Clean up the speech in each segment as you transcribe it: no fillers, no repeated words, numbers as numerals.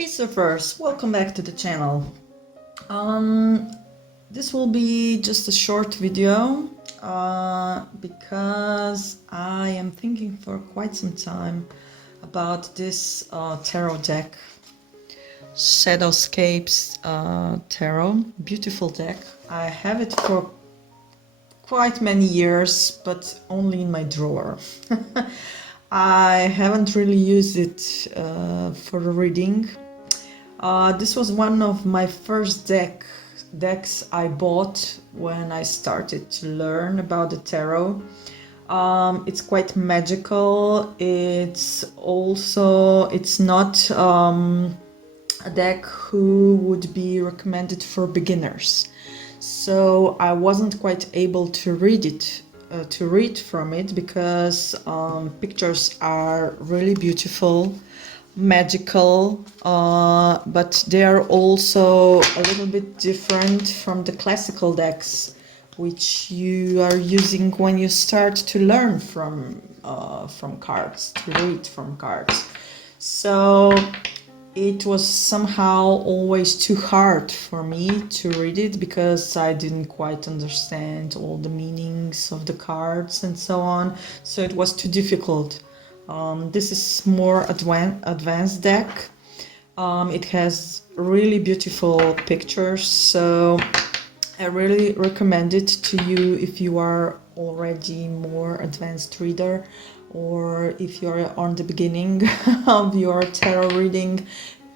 Hey surfers, welcome back to the channel. This will be just a short video because I am thinking for quite some time about this tarot deck, Shadowscapes Tarot. Beautiful deck. I have it for quite many years, but only in my drawer. I haven't really used it for a reading. This was one of my first decks I bought when I started to learn about the tarot. It's quite magical. It's not a deck who would be recommended for beginners. So I wasn't quite able to read from it because pictures are really beautiful, magical, but they are also a little bit different from the classical decks which you are using when you start to learn from cards, to read from cards. So it was somehow always too hard for me to read it because I didn't quite understand all the meanings of the cards and so on. So it was too difficult. This is more advanced deck. It has really beautiful pictures, so I really recommend it to you if you are already more advanced reader, or if you're on the beginning of your tarot reading.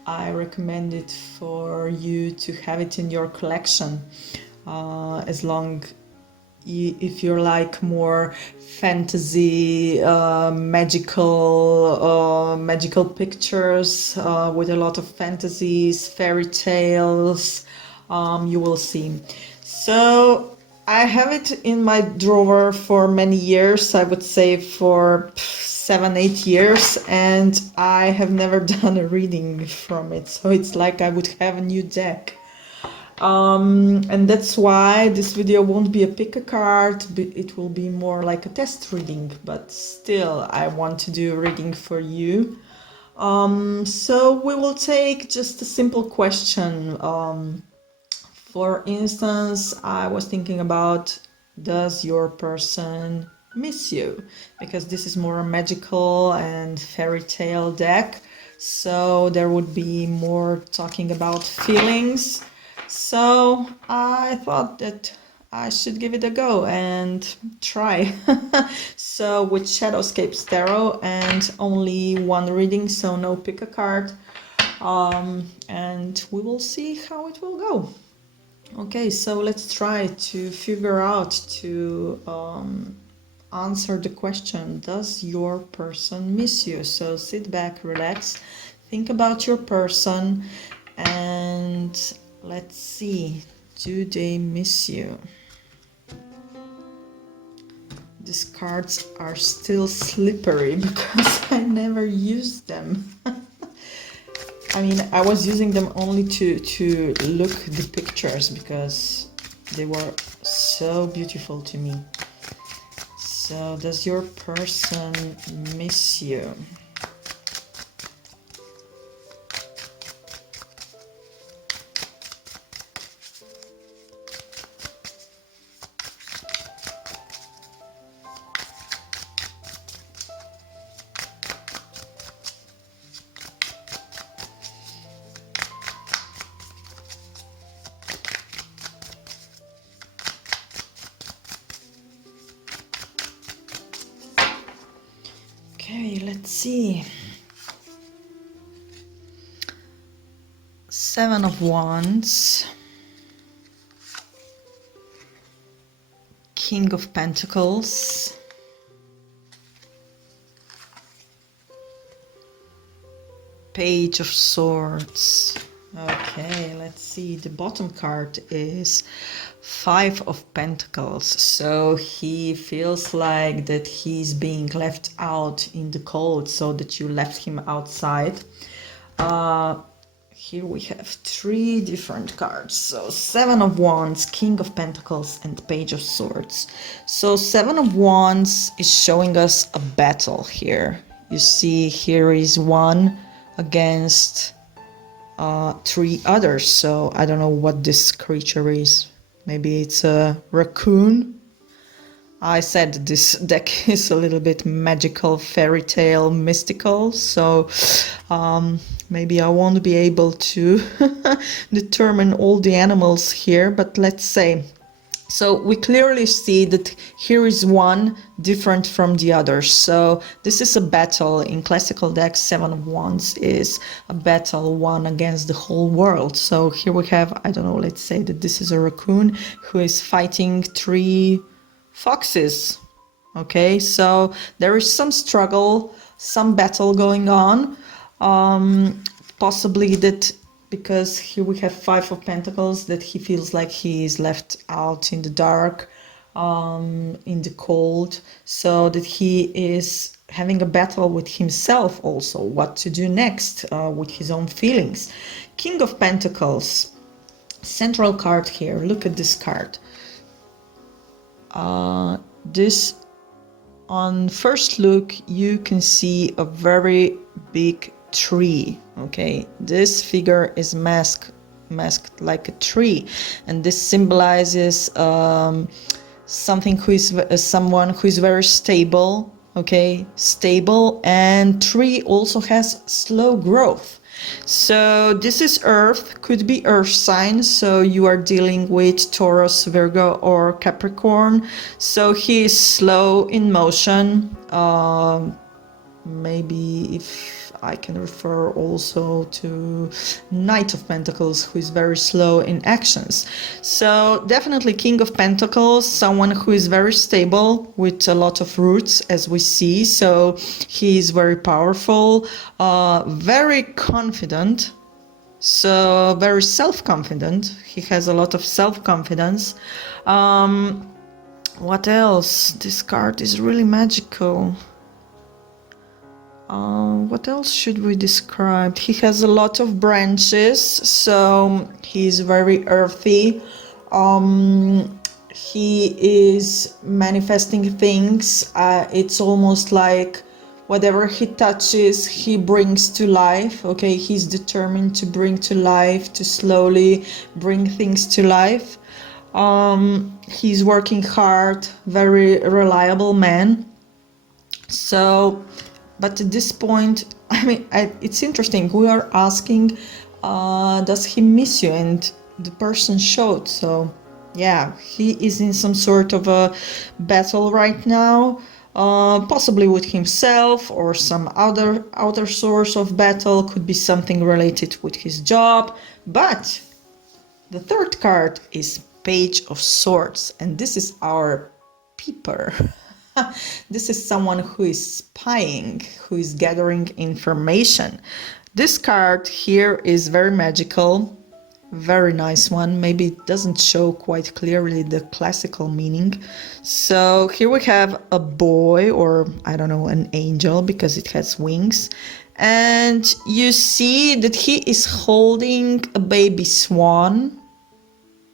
I recommend it for you to have it in your collection, if you're like more fantasy, magical pictures with a lot of fantasies, fairy tales, you will see. So I have it in my drawer for many years, I would say for 7-8 years, and I have never done a reading from it. So it's like I would have a new deck. And that's why this video won't be a pick a card, it will be more like a test reading, but still I want to do a reading for you. So we will take just a simple question. For instance, I was thinking about, does your person miss you? Because this is more a magical and fairy tale deck, so there would be more talking about feelings. So I thought that I should give it a go and try. So with Shadowscapes Tarot, and only one reading, so no pick a card, and we will see how it will go. Okay, so let's try to figure out to answer the question, does your person miss you? So sit back, relax, think about your person, and let's see, do they miss you? These cards are still slippery because I never used them. I mean, I was using them only to look the pictures because they were so beautiful to me. So, does your person miss you? Okay, let's see. 7 of Wands, King of Pentacles, Page of Swords. Okay, let's see. The bottom card is 5 of Pentacles. So he feels like that he's being left out in the cold, so that you left him outside. Here we have 3 different cards. So 7 of Wands, King of Pentacles, and Page of Swords. So 7 of Wands is showing us a battle here. You see, here is one against three others. So I don't know what this creature is. Maybe it's a raccoon. I said this deck is a little bit magical, fairy tale, mystical, so maybe I won't be able to determine all the animals here, but let's say. So we clearly see that here is one different from the others. So this is a battle. In classical decks, Seven of Wands is a battle won against the whole world. So here we have, I don't know, let's say that this is a raccoon who is fighting three foxes. Okay, so there is some struggle, some battle going on. Possibly that because here we have Five of Pentacles, that he feels like he is left out in the dark, in the cold, so that he is having a battle with himself also, what to do next with his own feelings. King of Pentacles, central card here. Look at this card. This, on first look, you can see a very big tree. Okay, this figure is masked like a tree, and this symbolizes something who is someone who is very stable. Okay, stable, and tree also has slow growth. So this is Earth, could be Earth sign, so you are dealing with Taurus, Virgo, or Capricorn. So he is slow in motion. Maybe if I can refer also to Knight of Pentacles, who is very slow in actions. So definitely King of Pentacles, someone who is very stable with a lot of roots, as we see. So he is very powerful, very confident, so very self-confident. He has a lot of self-confidence. What else? This card is really magical. What else should we describe? He has a lot of branches, so he's very earthy. He is manifesting things. It's almost like whatever he touches, he brings to life. Okay, he's determined to bring to life, to slowly bring things to life. He's working hard, very reliable man. So, but at this point, I mean, it's interesting. We are asking, does he miss you? And the person showed. So, yeah, he is in some sort of a battle right now, possibly with himself or some other source of battle. Could be something related with his job. But the third card is Page of Swords, and this is our peeper. This is someone who is spying, who is gathering information. This card here is very magical, very nice one. Maybe it doesn't show quite clearly the classical meaning. So here we have a boy, or I don't know, an angel, because it has wings. And you see that he is holding a baby swan.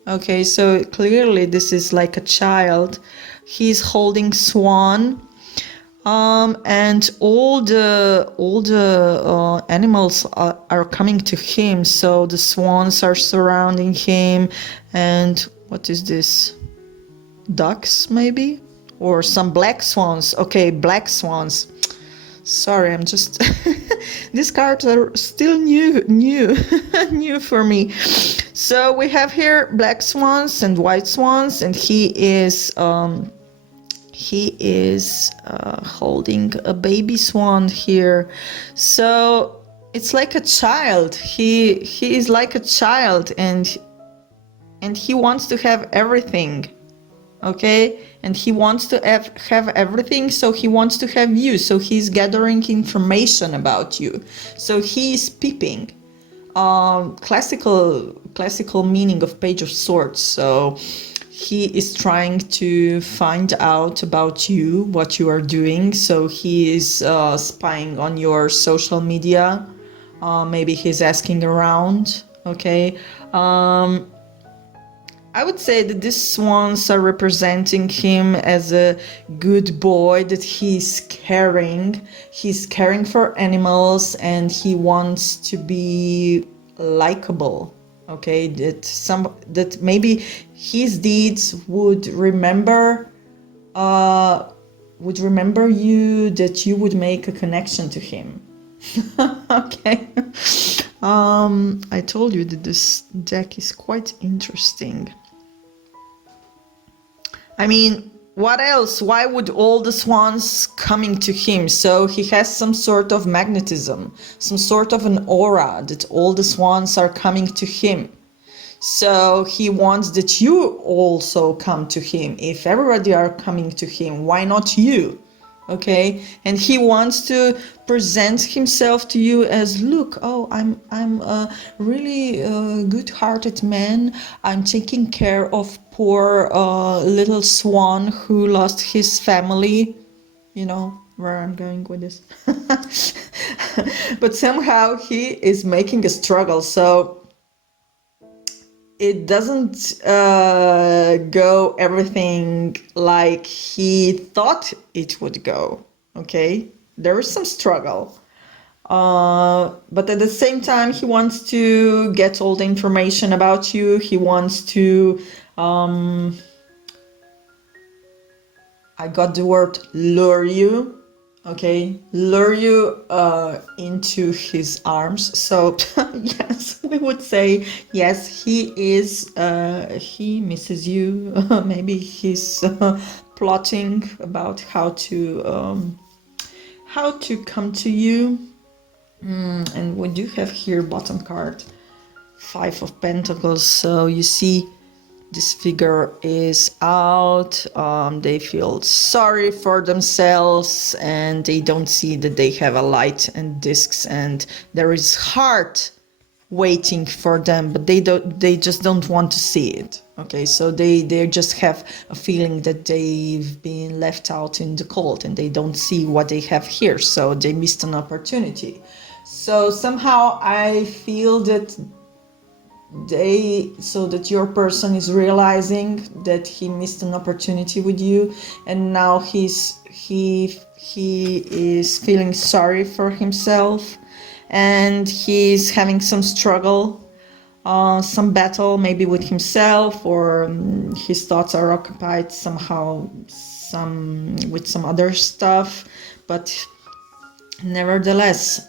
Okay, so clearly this is like a child. He's holding swan, and all the animals are coming to him. So the swans are surrounding him, and what is this? Ducks, maybe, or some black swans. Okay, black swans. Sorry, I'm just these cards are still new new for me. So we have here black swans and white swans, and he is holding a baby swan here. So it's like a child. He is like a child, and he wants to have everything. Okay, and he wants to have everything, so he wants to have you. So he's gathering information about you. So he is peeping. Classical meaning of Page of Swords. So he is trying to find out about you, what you are doing. So he is spying on your social media. Maybe he's asking around. Okay. I would say that these swans are representing him as a good boy, that he's caring for animals, and he wants to be likable. Okay, that maybe his deeds would remember you, that you would make a connection to him. Okay. I told you that this deck is quite interesting. I mean, what else? Why would all the swans coming to him? So he has some sort of magnetism, some sort of an aura that all the swans are coming to him. So he wants that you also come to him. If everybody are coming to him, why not you? Okay, and he wants to present himself to you as, look, oh, I'm a really good-hearted man. I'm taking care of poor little swan who lost his family. You know where I'm going with this. But somehow he is making a struggle. So it doesn't go everything like he thought it would go, okay? There is some struggle. But at the same time, he wants to get all the information about you. He wants to, I got the word lure you. Okay, lure you into his arms. So yes, we would say yes, he misses you. Maybe he's plotting about how to come to you. And we do have here bottom card, 5 of Pentacles. So you see, this figure is out. They feel sorry for themselves, and they don't see that they have a light and discs, and there is heart waiting for them, but they just don't want to see it. Okay, so they just have a feeling that they've been left out in the cold, and they don't see what they have here, so they missed an opportunity. So somehow I feel that that your person is realizing that he missed an opportunity with you, and now he is feeling sorry for himself, and he's having some struggle, some battle maybe with himself, or his thoughts are occupied somehow with some other stuff. But nevertheless,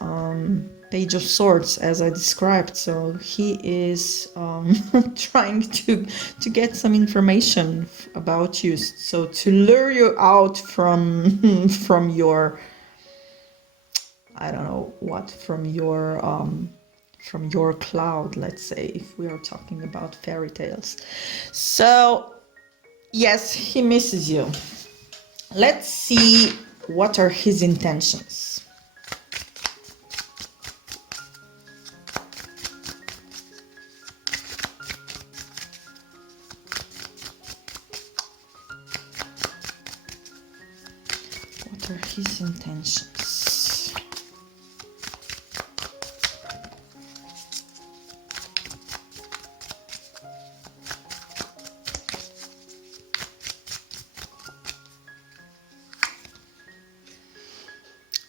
Page of Swords, as I described. So he is trying to get some information about you, so to lure you out from your, I don't know what, from your cloud, let's say, if we are talking about fairy tales. So yes, he misses you. Let's see what are his intentions. What are his intentions?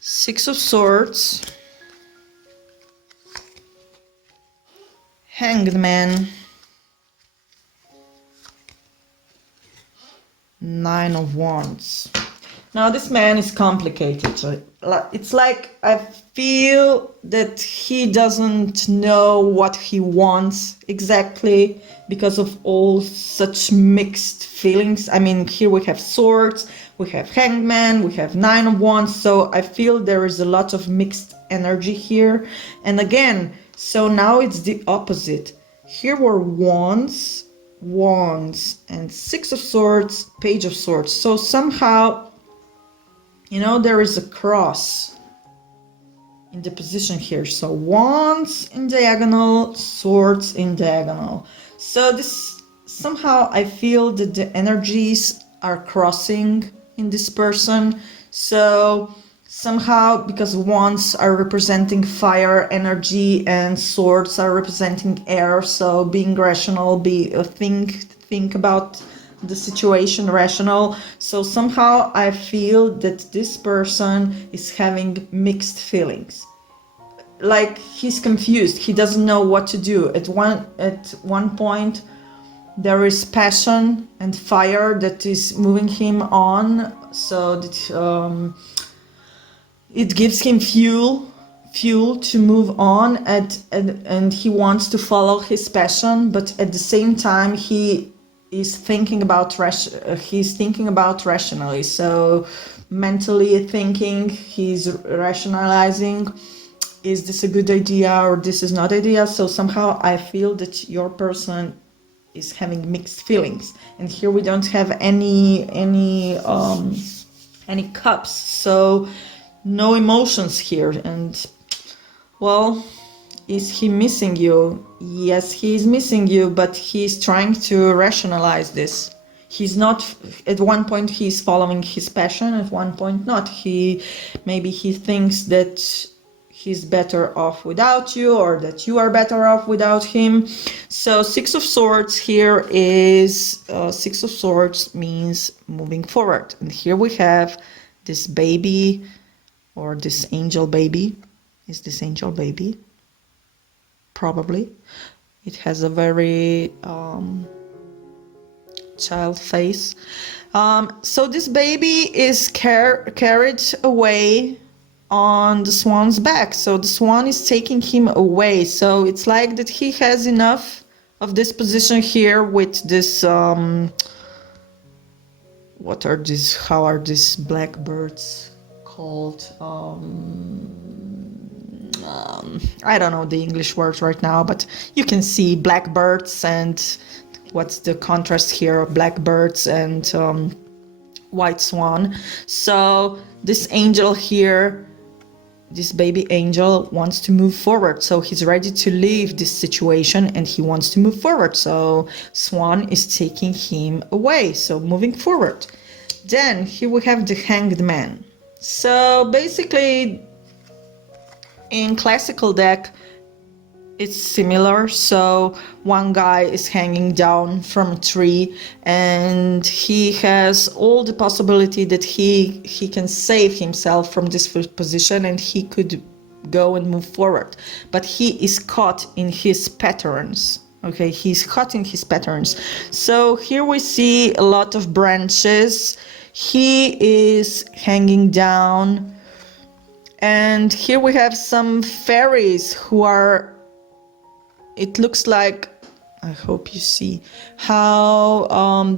Six of Swords, Hanged Man, 9 of Wands. Now this man is complicated. So it's like I feel that he doesn't know what he wants exactly, because of all such mixed feelings. I mean, here we have Swords, we have Hanged Man, we have 9 of Wands. So I feel there is a lot of mixed energy here. And again, so now it's the opposite. Here were Wands, and 6 of Swords, Page of Swords. So somehow, you know, there is a cross in the position here. So Wands in diagonal, Swords in diagonal. So this, somehow I feel that the energies are crossing in this person. So somehow, because Wands are representing fire energy and Swords are representing air, so being rational, think about the situation rational. So somehow I feel that this person is having mixed feelings. like he's confused. He doesn't know what to do. At one point, there is passion and fire that is moving him on, so that it gives him fuel to move on, and he wants to follow his passion, but at the same time he is thinking about rationally. So mentally thinking, he's rationalizing, is this a good idea or this is not idea? So somehow I feel that your person is having mixed feelings, and here we don't have any cups, so no emotions here. And well, is he missing you? Yes, he is missing you, but he's trying to rationalize this. He's not, at one point he's following his passion, at one point not. Maybe he thinks that he's better off without you, or that you are better off without him. So Six of Swords here is, Six of Swords means moving forward. And here we have this baby, or this angel baby. Is this angel baby? Probably. It has a very child face. So this baby is carried away on the swan's back. So the swan is taking him away. So it's like that he has enough of this position here with this, what are these, how are these blackbirds called? I don't know the English words right now, but you can see blackbirds, and what's the contrast here? Blackbirds and white swan. So this angel here, this baby angel, wants to move forward. So he's ready to leave this situation and he wants to move forward. So swan is taking him away, so moving forward. Then here we have the Hanged Man. So basically, in classical deck, it's similar. So one guy is hanging down from a tree, and he has all the possibility that he can save himself from this position, and he could go and move forward. But he is caught in his patterns. Okay, he's caught in his patterns. So here we see a lot of branches. He is hanging down. And here we have some fairies who are, it looks like, I hope you see how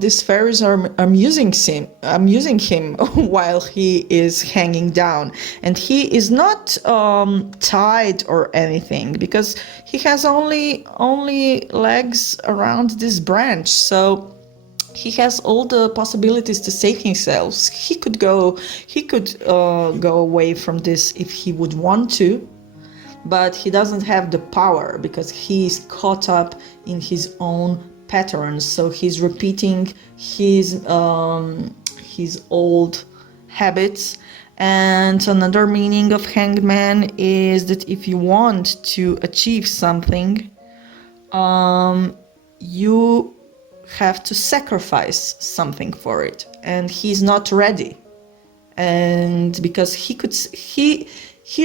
these fairies are amusing him while he is hanging down. And he is not tied or anything, because he has only legs around this branch. So he has all the possibilities to save himself. He could go away from this if he would want to, but he doesn't have the power because he's caught up in his own patterns. So he's repeating his old habits. And another meaning of Hanged Man is that if you want to achieve something, you have to sacrifice something for it, and he's not ready. And because he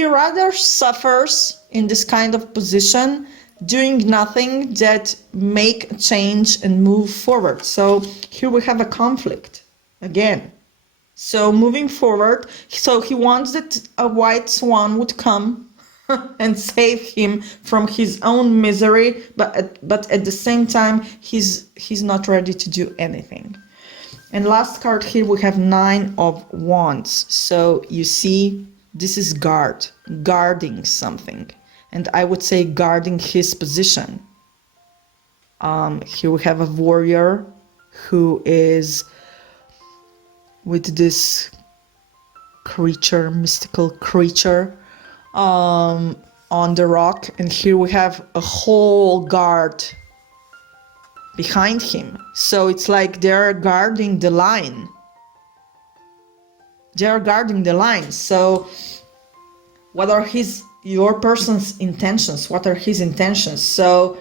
rather suffers in this kind of position, doing nothing, that make a change and move forward. So here we have a conflict again. So moving forward, so he wants that a white swan would come and save him from his own misery, but at the same time he's not ready to do anything. And last card here we have Nine of Wands. So you see, this is guarding something, and I would say guarding his position. Here we have a warrior who is with this creature, mystical creature, on the rock, and here we have a whole guard behind him. So it's like they're guarding the line. So what are your person's intentions? What are his intentions? So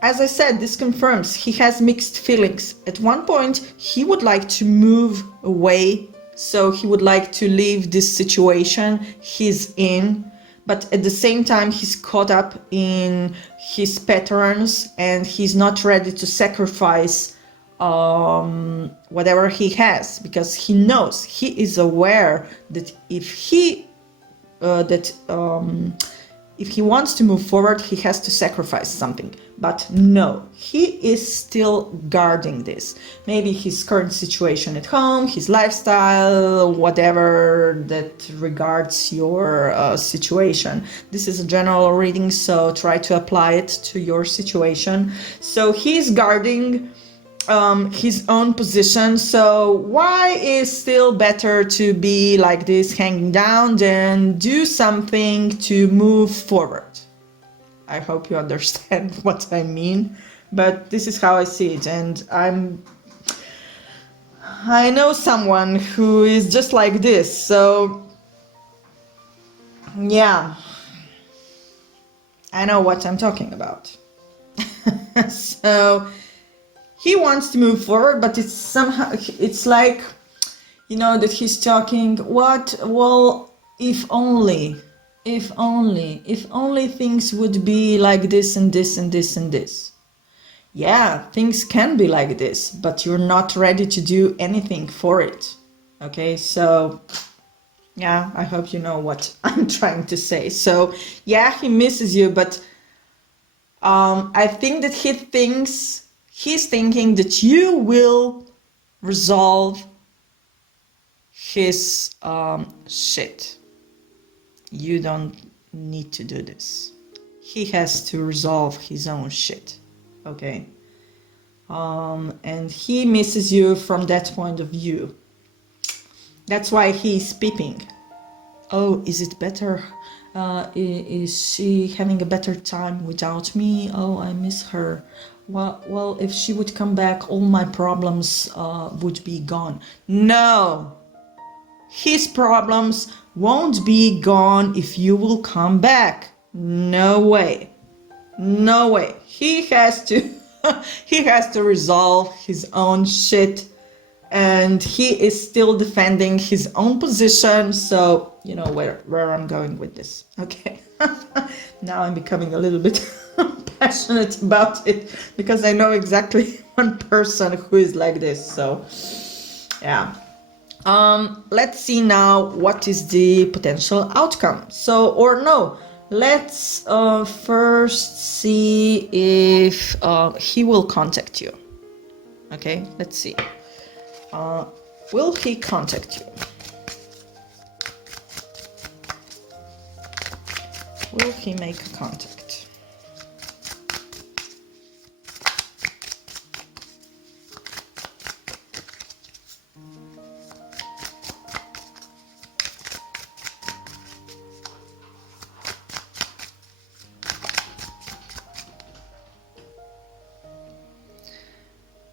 as I said, this confirms he has mixed feelings. At one point he would like to move away, so he would like to leave this situation he's in, but at the same time he's caught up in his patterns and he's not ready to sacrifice whatever he has, because he knows, he is aware that if he wants to move forward, he has to sacrifice something. But no, he is still guarding this. Maybe his current situation at home, his lifestyle, whatever that regards your situation. This is a general reading, so try to apply it to your situation. So he's guarding his own position. So why is still better to be like this, hanging down, than do something to move forward? I hope you understand what I mean, but this is how I see it. And I know someone who is just like this, so yeah, I know what I'm talking about. So he wants to move forward, but it's somehow, it's like, you know, that he's talking, what, well, if only things would be like this and this and this and this. Yeah, things can be like this, but you're not ready to do anything for it. Okay, so yeah, I hope you know what I'm trying to say. So yeah, he misses you, but I think that he's thinking that you will resolve his shit. You don't need to do this. He has to resolve his own shit. Okay? And he misses you from that point of view. That's why he's peeping. Oh, is it better? Is she having a better time without me? Oh, I miss her. Well, if she would come back, all my problems would be gone. No! His problems won't be gone if you will come back. No way. No way. He has to he has to resolve his own shit, and he is still defending his own position. So you know where I'm going with this. Okay. Now I'm becoming a little bit passionate about it, because I know exactly one person who is like this. So yeah. Let's see now what is the potential outcome. So, or no, let's first see if he will contact you. Okay, let's see. Will he contact you? Will he make a contact?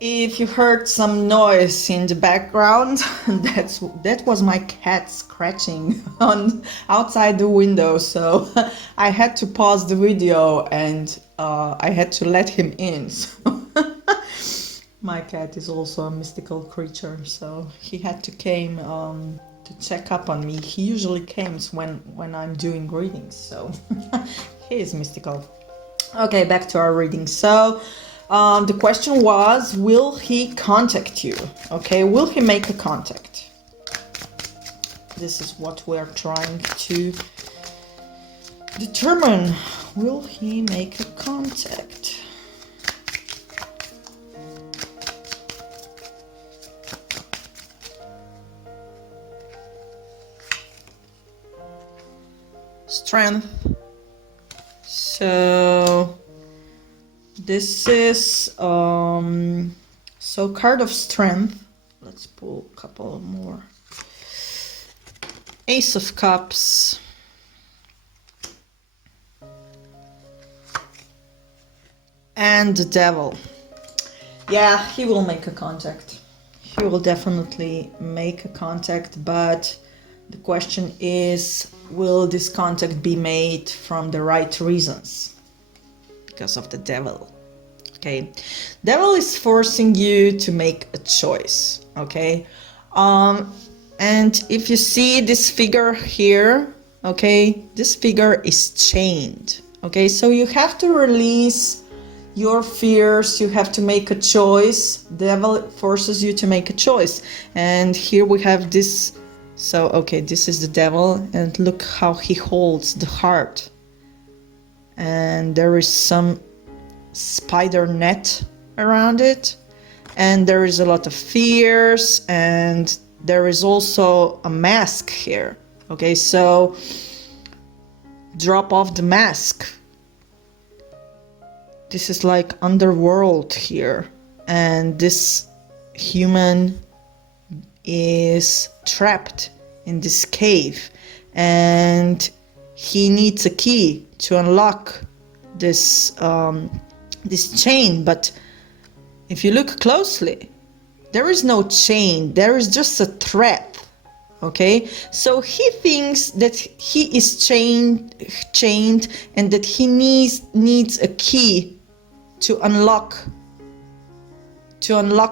If you heard some noise in the background, that was my cat scratching on outside the window. So I had to pause the video and I had to let him in. So my cat is also a mystical creature, so he had to came to check up on me. He usually comes when I'm doing readings, so he is mystical. Okay, back to our reading. So the question was, will he contact you? Okay, will he make a contact? This is what we're trying to determine. Will he make a contact? Strength. So this is so card of strength. Let's pull a couple more. Ace of Cups. And the Devil. Yeah, he will make a contact. He will definitely make a contact, but the question is, will this contact be made from the right reasons? Because of the Devil. Okay, Devil is forcing you to make a choice. Okay, and if you see this figure here, okay, this figure is chained. Okay, so you have to release your fears, you have to make a choice. Devil forces you to make a choice. And here we have this. So, okay, this is the devil, and look how he holds the heart. And there is some spider net around it. And there is a lot of fears, and there is also a mask here. Okay, so drop off the mask. This is like underworld here, and this human is trapped in this cave, and he needs a key to unlock this this chain. But if you look closely, there is no chain, there is just a thread. Okay, so he thinks that he is chained and that he needs a key to unlock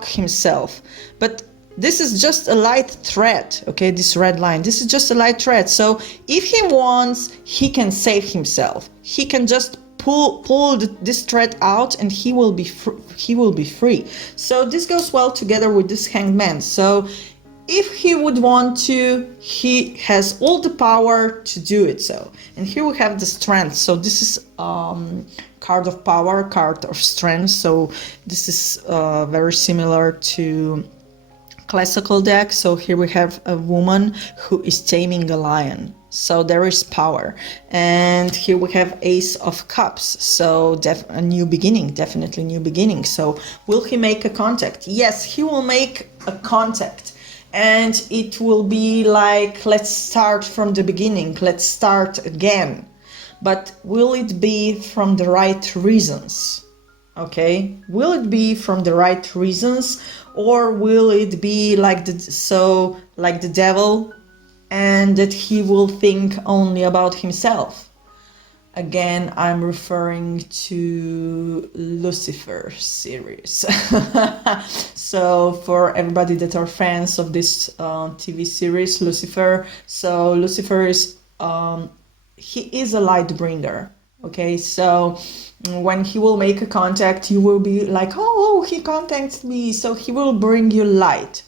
himself. But this is just a light thread, okay, this red line, this is just a light thread. So if he wants, he can save himself. He can just pull this thread out, and he will be free. So this goes well together with this Hanged Man. So if he would want to, he has all the power to do it. So, and here we have the strength. So this is card of power, card of strength. So this is very similar to classical deck. So here we have a woman who is taming a lion. So there is power. And here we have Ace of Cups. So a new beginning, definitely new beginning. So will he make a contact? Yes, he will make a contact. And it will be like, let's start from the beginning, let's start again. But will it be from the right reasons? Okay, will it be from the right reasons, or will it be like the devil, and that he will think only about himself? Again, I'm referring to Lucifer series. So for everybody that are fans of this TV series, Lucifer. So Lucifer is he is a light bringer. Okay, so when he will make a contact, you will be like, oh, he contacts me, so he will bring you light.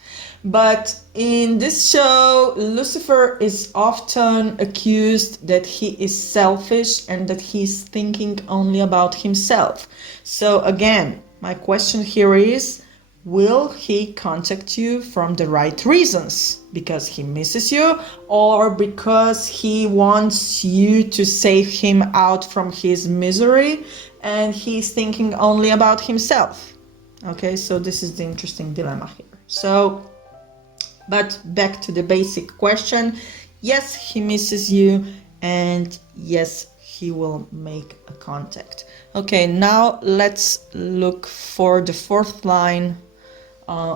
But in this show, Lucifer is often accused that he is selfish and that he's thinking only about himself. So again, my question here is, will he contact you from the right reasons? Because he misses you, or because he wants you to save him out from his misery and he's thinking only about himself? Okay, so this is the interesting dilemma here. So, but back to the basic question. Yes, he misses you, and yes, he will make a contact. Okay, now let's look for the fourth line.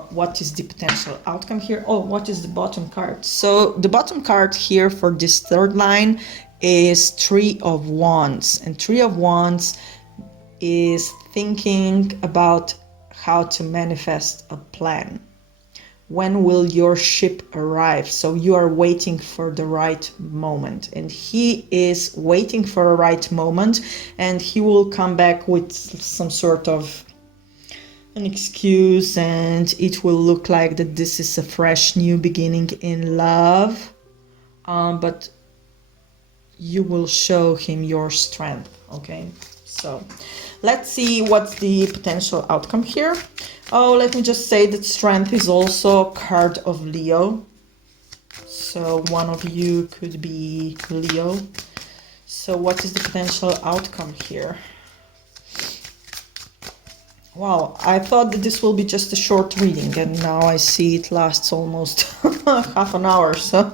What is the potential outcome here? Oh, what is the bottom card? So the bottom card here for this third line is Three of Wands. And Three of Wands is thinking about how to manifest a plan. When will your ship arrive? So you are waiting for the right moment, and he is waiting for a right moment, and he will come back with some sort of an excuse, and it will look like that this is a fresh new beginning in love, but you will show him your strength. Okay, so let's see what's the potential outcome here. Oh, let me just say that strength is also a card of Leo. So one of you could be Leo. So what is the potential outcome here? Wow, I thought that this will be just a short reading, and now I see it lasts almost half an hour. So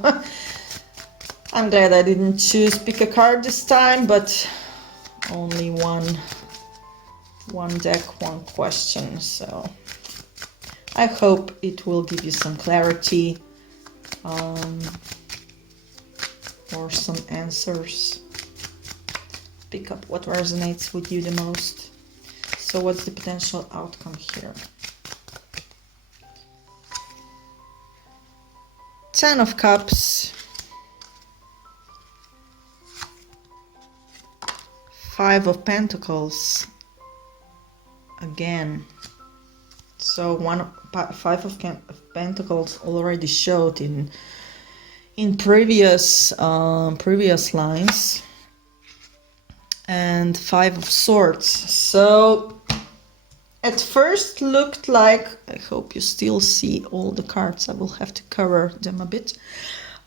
I'm glad I didn't choose pick a card this time, but only one deck, one question. So I hope it will give you some clarity or some answers. Pick up what resonates with you the most. So what's the potential outcome here? Ten of Cups, Five of Pentacles again. So Five of Pentacles already showed in previous lines, and Five of Swords. So at first looked like, I hope you still see all the cards, I will have to cover them a bit.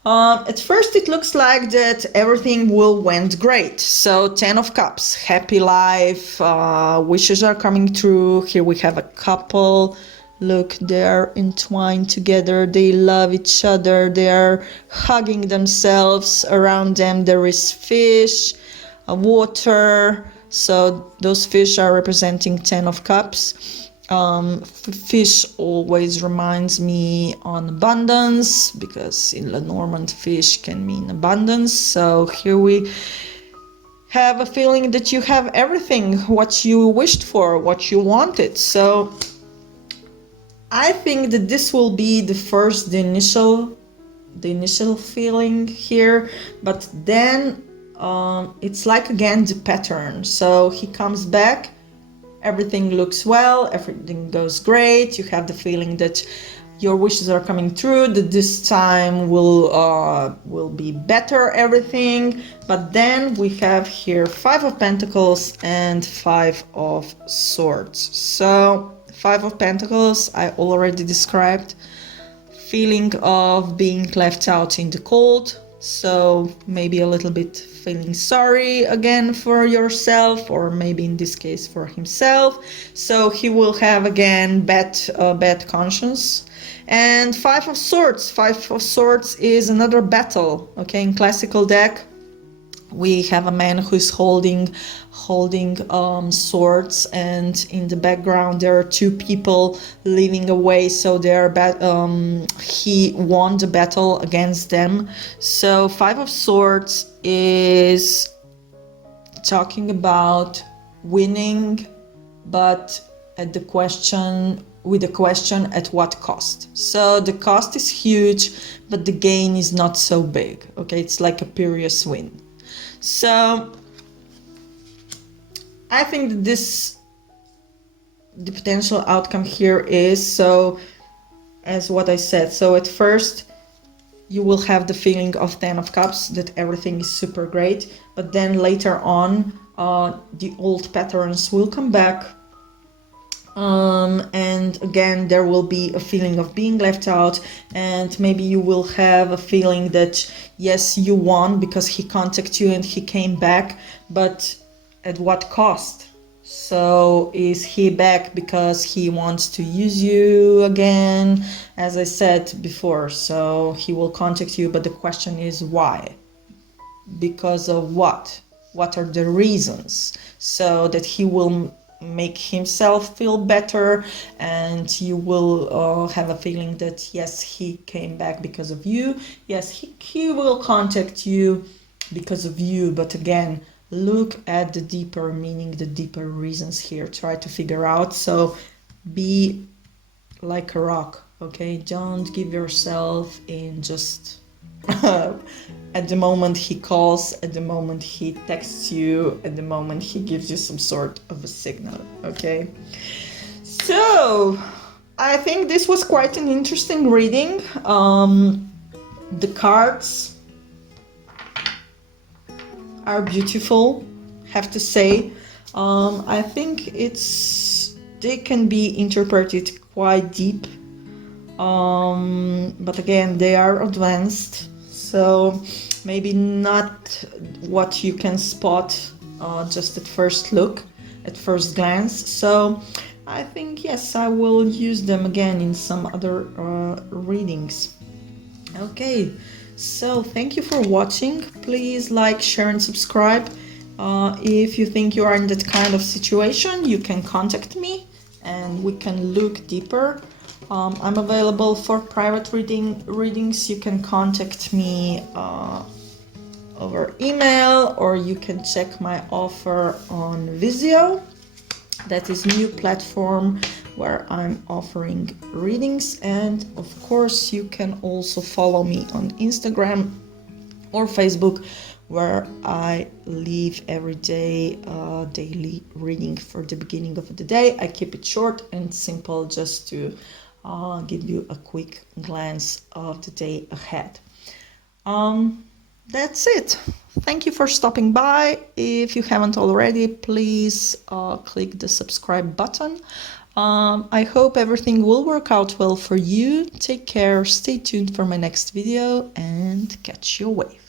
At first it looks like that everything went great. So 10 of Cups, happy life, wishes are coming true. Here we have a couple. Look, they're entwined together, they love each other, they're hugging themselves. Around them there is fish, water. So those fish are representing 10 of Cups. Fish always reminds me on abundance, because in lenormand fish can mean abundance. So here we have a feeling that you have everything, what you wished for, what you wanted. So I think that this will be the initial feeling here, but then it's like again the pattern. So he comes back, everything looks well, everything goes great, you have the feeling that your wishes are coming true, that this time will be better, everything. But then we have here Five of Pentacles and Five of Swords. So Five of Pentacles I already described, feeling of being left out in the cold. So maybe a little bit feeling sorry again for yourself, or maybe in this case for himself. So he will have again bad conscience. And Five of Swords. Five of Swords is another battle. Okay, in classical deck we have a man who is holding swords, and in the background there are two people living away, so he won the battle against them. So Five of Swords is talking about winning, but with the question at what cost. So the cost is huge, but the gain is not so big. Okay, it's like a pyrrhus win. So I think that the potential outcome here is, so as what I said, so at first you will have the feeling of 10 of Cups, that everything is super great, but then later on the old patterns will come back, and again there will be a feeling of being left out, and maybe you will have a feeling that yes, you won because he contacted you and he came back, but at what cost? So is he back because he wants to use you again, as I said before? So he will contact you, but the question is why? Because of what? What are the reasons? So that he will make himself feel better, and you will have a feeling that yes, he came back because of you. Yes, he will contact you because of you, but again, look at the deeper meaning, the deeper reasons here. Try to figure out. So be like a rock, okay? Don't give yourself in just at the moment he calls, at the moment he texts you, at the moment he gives you some sort of a signal, okay? So I think this was quite an interesting reading. The cards are beautiful, have to say. I think they can be interpreted quite deep, but again, they are advanced, so maybe not what you can spot just at first look, at first glance. So I think yes, I will use them again in some other readings. Okay, so thank you for watching. Please like, share and subscribe. If you think you are in that kind of situation, you can contact me and we can look deeper. I'm available for private readings. You can contact me over email, or you can check my offer on Visio. That is a new platform where I'm offering readings, and of course you can also follow me on Instagram or Facebook, where I leave every day a daily reading for the beginning of the day. I keep it short and simple just to give you a quick glance of the day ahead. That's it. Thank you for stopping by. If you haven't already, please click the subscribe button. I hope everything will work out well for you. Take care, stay tuned for my next video, and catch your wave.